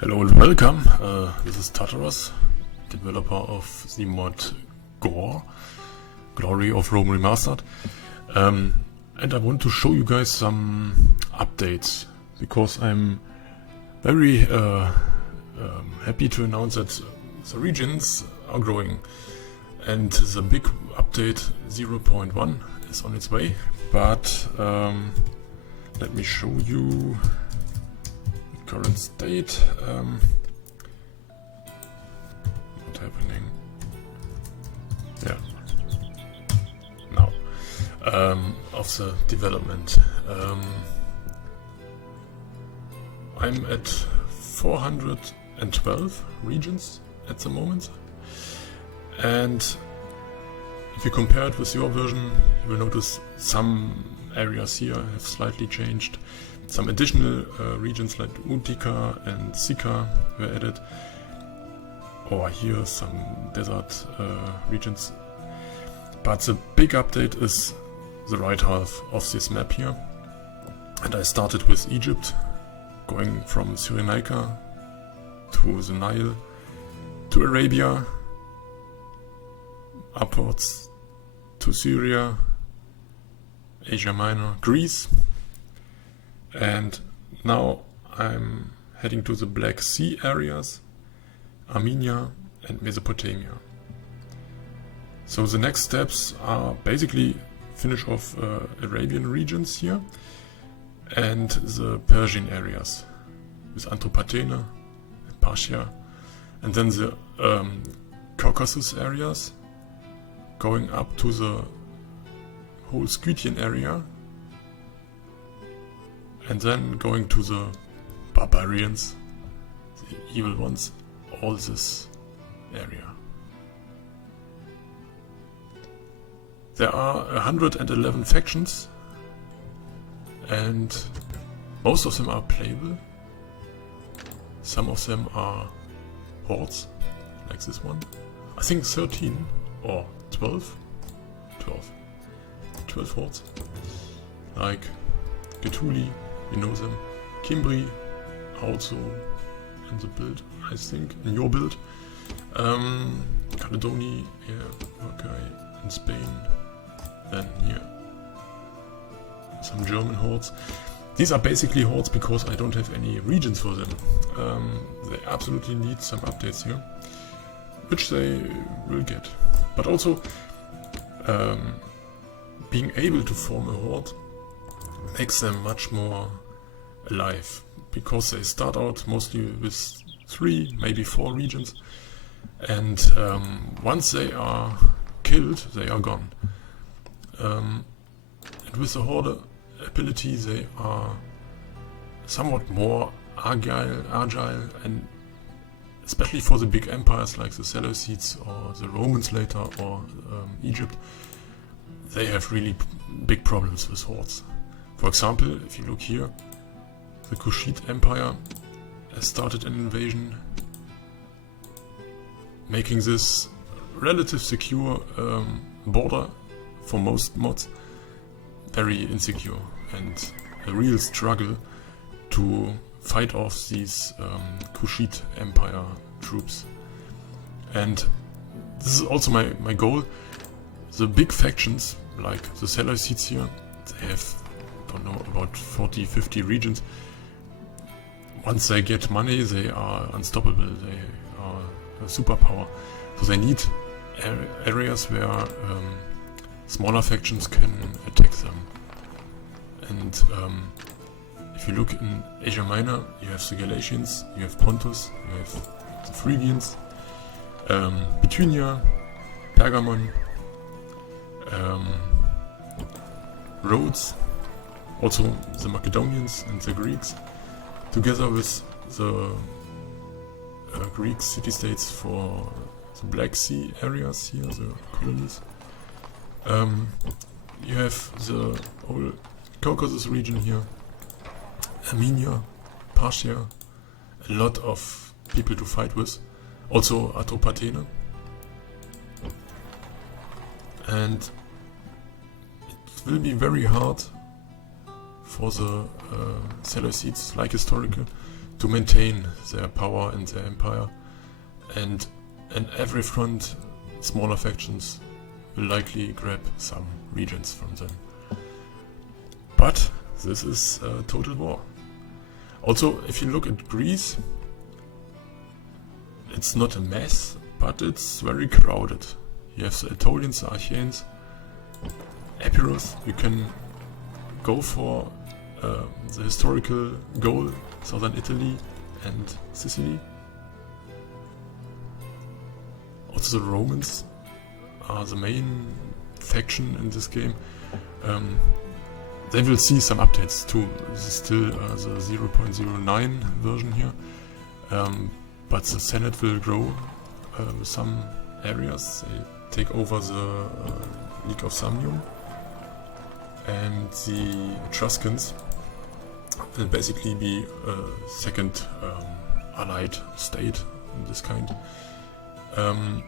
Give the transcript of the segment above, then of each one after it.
Hello and welcome, this is Tartarus, developer of the mod GoRR, Glory of Rome Remastered, and I want to show you guys some updates, because I'm very happy to announce that the regions are growing, and the big update 0.1 is on its way, but let me show you current state. What's happening? Yeah. Now, of the development. I'm at 412 regions at the moment, and if you compare it with your version, you will notice some areas here have slightly changed. Some additional regions like Utica and Sika were added, or here some desert regions. But the big update is the right half of this map here. And I started with Egypt, going from Cyrenaica to the Nile to Arabia, upwards to Syria, Asia Minor, Greece. And now I'm heading to the Black Sea areas, Armenia and Mesopotamia. So the next steps are basically finish off Arabian regions here and the Persian areas with Anthropatene and Parthia, and then the Caucasus areas going up to the whole Scythian area, and then going to the barbarians, the evil ones, all this area. There are 111 factions, and most of them are playable. Some of them are hordes, like this one. I think 13 or 12 hordes, like Getuli. You know them. Cimbri, also in the build, I think, in your build. Caledoni, yeah, okay, in Spain. Then here, some German hordes. These are basically hordes because I don't have any regions for them. They absolutely need some updates here, which they will get. But also, being able to form a horde makes them much more alive, because they start out mostly with 3, maybe 4 regions, and once they are killed, they are gone. And with the horde ability, they are somewhat more agile, and especially for the big empires like the Seleucids or the Romans later, or Egypt, they have really big problems with hordes. For example, if you look here, the Kushite Empire has started an invasion, making this relative secure border for most mods very insecure, and a real struggle to fight off these Kushite Empire troops. And this is also my goal. The big factions, like the Seleucids here, they have, I don't know, about 40-50 regions. Once they get money, they are unstoppable, they are a superpower. So they need areas where smaller factions can attack them. And if you look in Asia Minor, you have the Galatians, you have Pontus, you have the Phrygians, Bithynia, Pergamon, Rhodes, also the Macedonians and the Greeks, together with the Greek city-states for the Black Sea areas here, the colonies. You have the whole Caucasus region here, Armenia, Parthia, a lot of people to fight with, also Atropatene. And it will be very hard for the Seleucids, like historical, to maintain their power and their empire, and in every front smaller factions will likely grab some regions from them. But this is a total war. Also, if you look at Greece, it's not a mess, but it's very crowded. You have the Aetolians, the Achaeans, Epirus. You can go for the historical goal, southern Italy and Sicily. Also the Romans are the main faction in this game. They will see some updates too. This is still the 0.09 version here. But the Senate will grow with some areas. They take over the League of Samnium. And the Etruscans will basically be a second allied state in this kind. And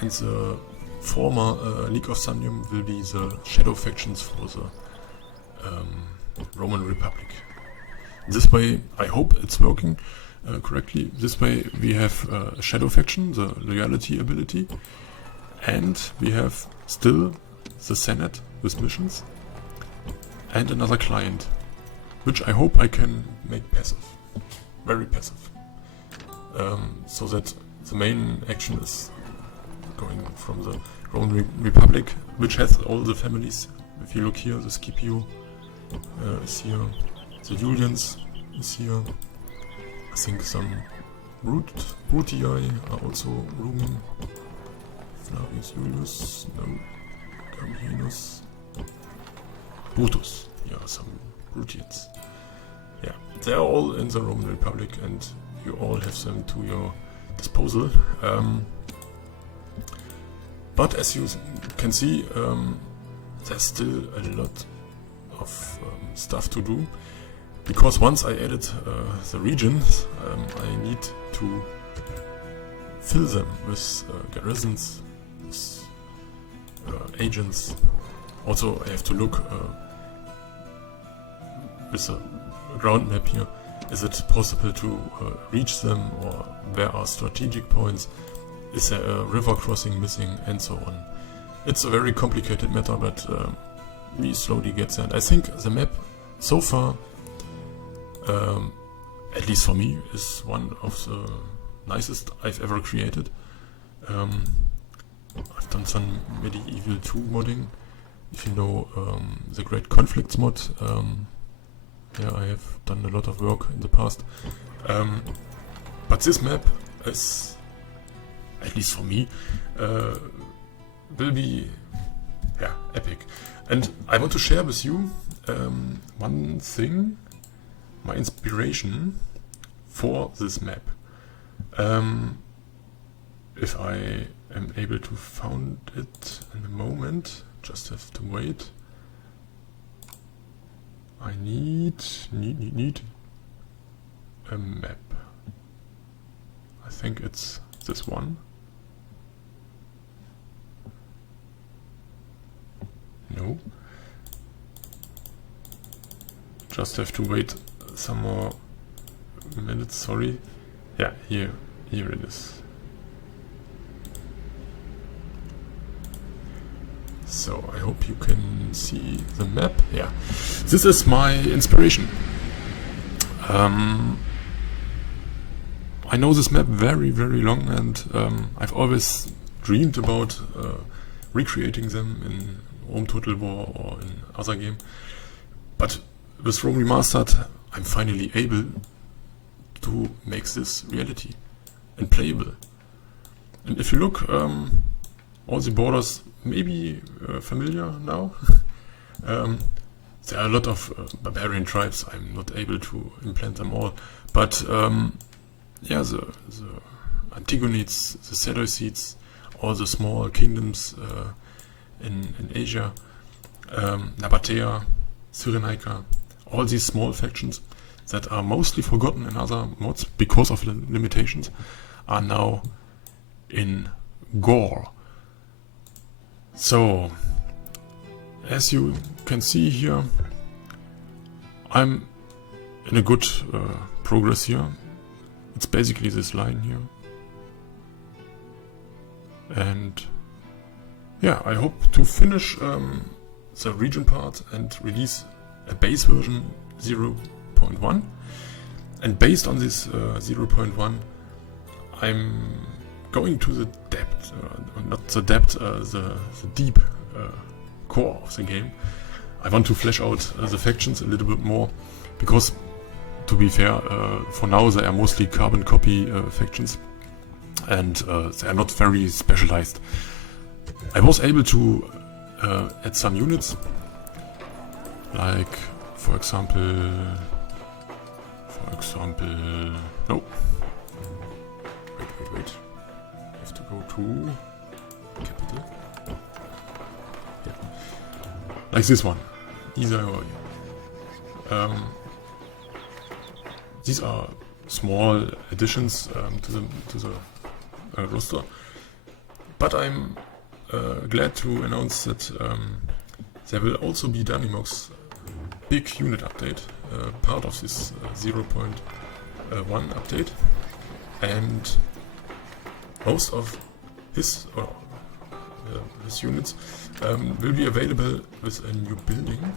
the former League of Samnium will be the shadow factions for the Roman Republic. This way, I hope it's working correctly. This way we have a shadow faction, the loyalty ability, and we have still the Senate with missions, and another client, which I hope I can make passive, very passive, so that the main action is going from the Roman Republic, which has all the families. If you look here, the Scipio is here, the Julians is here, I think some Brutii are also rooming, Flavius Julius, no, Gambrinus, Brutus, yeah, some Brutians. Yeah, they're all in the Roman Republic and you all have them to your disposal. But as you can see, there's still a lot of stuff to do, because once I added the regions, I need to fill them with garrisons, with agents. Also I have to look with a ground map here, is it possible to reach them, or where are strategic points? Is there a river crossing missing, and so on. It's a very complicated matter, but we slowly get there. And I think the map so far, at least for me, is one of the nicest I've ever created. I've done some Medieval 2 modding. If you know the Great Conflicts mod, yeah, I have done a lot of work in the past. But this map is, at least for me, will be, yeah, epic. And I want to share with you one thing, my inspiration for this map. If I am able to find it in a moment, just have to wait. I need a map. I think it's this one. No. Just have to wait some more minutes, sorry. Yeah, here it is. So I hope you can see the map. Yeah, this is my inspiration. I know this map very, very long, and I've always dreamed about recreating them in Rome Total War or in other game. But with Rome Remastered, I'm finally able to make this reality and playable. And if you look, all the borders may be familiar now. There are a lot of barbarian tribes. I'm not able to implant them all, but yeah, the Antigonids, the Seleucids, all the small kingdoms in Asia, Nabatea, Cyrenaica, all these small factions that are mostly forgotten in other mods because of the limitations are now in GoRR. So, as you can see here, I'm in a good progress here. It's basically this line here. And yeah, I hope to finish the region part and release a base version 0.1. And based on this 0.1, I'm going to the depth, not the depth, the deep core of the game. I want to flesh out the factions a little bit more, because to be fair, for now they are mostly carbon copy factions, and they are not very specialized. I was able to add some units, like for example, no, wait, I have to go to capital, yeah, like this one. These are small additions to the roster, but I'm glad to announce that there will also be Danimog's big unit update, part of this 0.1 update, and most of his units will be available with a new building,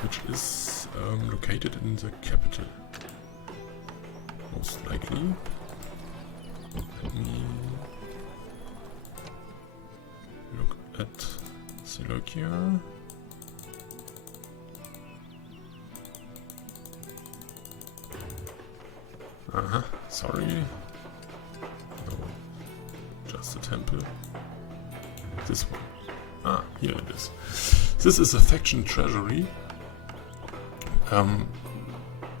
which is located in the capital, most likely. Let me look at Slovakia. Sorry. No, just a temple. This one. Here it is. This is a faction treasury.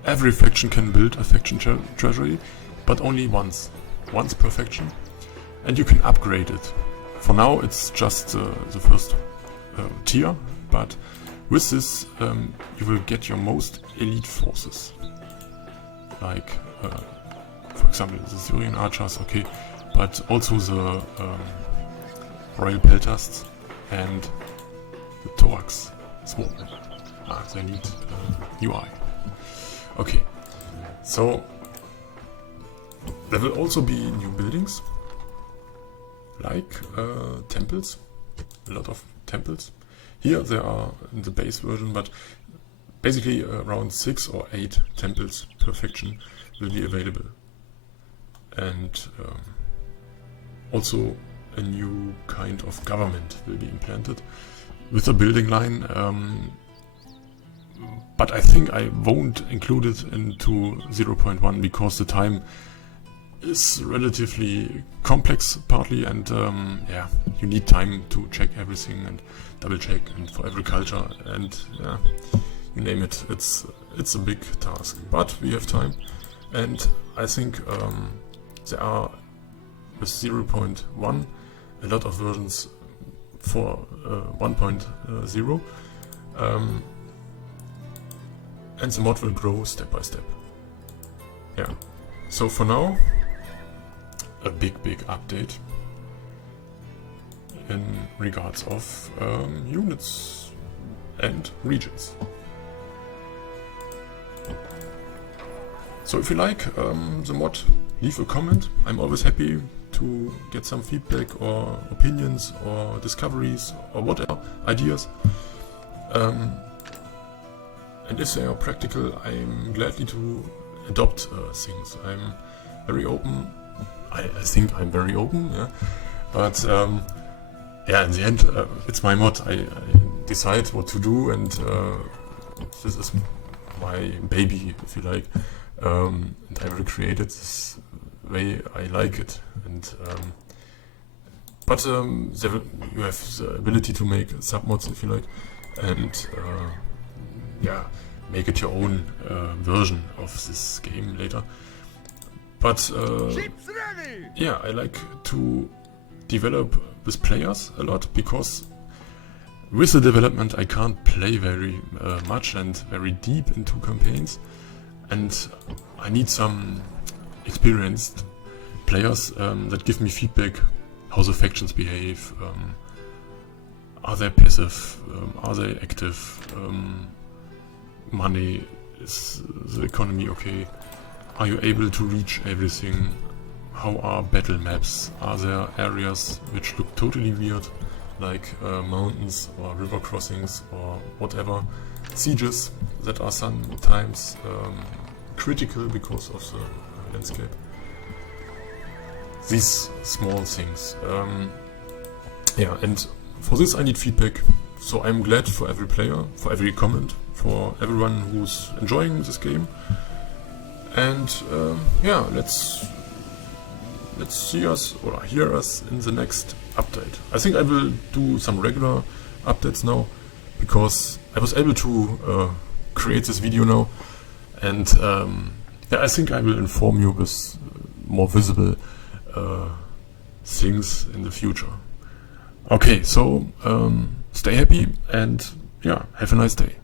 Every faction can build a faction treasury, but only once per faction, and you can upgrade it. For now it's just the first tier, but with this you will get your most elite forces, like for example the Syrian archers, okay, but also the royal peltasts and the thorax swordsmen. They need UI. Okay, so there will also be new buildings, like temples, a lot of temples. Here they are in the base version, but basically around 6 or 8 temples per faction will be available. And also a new kind of government will be implanted with a building line, but I think I won't include it into 0.1 because the time is relatively complex partly, and yeah, you need time to check everything and double check, and for every culture, and yeah, you name it, it's a big task, but we have time. And I think there are with 0.1 a lot of versions for 1.0, and the mod will grow step by step. Yeah, so for now, a big update in regards of units and regions. So if you like the mod, leave a comment. I'm always happy to get some feedback or opinions or discoveries or whatever, ideas. And if they are practical, I'm gladly to adopt things. I'm very open. I think I'm very open, yeah. But yeah, in the end, it's my mod. I decide what to do, and this is my baby, if you like. And I will create it this way I like it. And but you have the ability to make submods, if you like, and yeah, make it your own version of this game later. But yeah, I like to develop with players a lot, because with the development I can't play very much and very deep into campaigns, and I need some experienced players that give me feedback how the factions behave, are they passive, are they active, money, Is the economy okay? Are you able to reach everything? How are battle maps? Are there areas which look totally weird, like mountains or river crossings or whatever? Sieges that are sometimes critical because of the landscape. These small things. Yeah, and for this I need feedback. So I'm glad for every player, for every comment, for everyone who's enjoying this game. And yeah, let's see us or hear us in the next update. I think I will do some regular updates now, because I was able to create this video now, and yeah, I think I will inform you with more visible things in the future. Okay, so stay happy and yeah, have a nice day.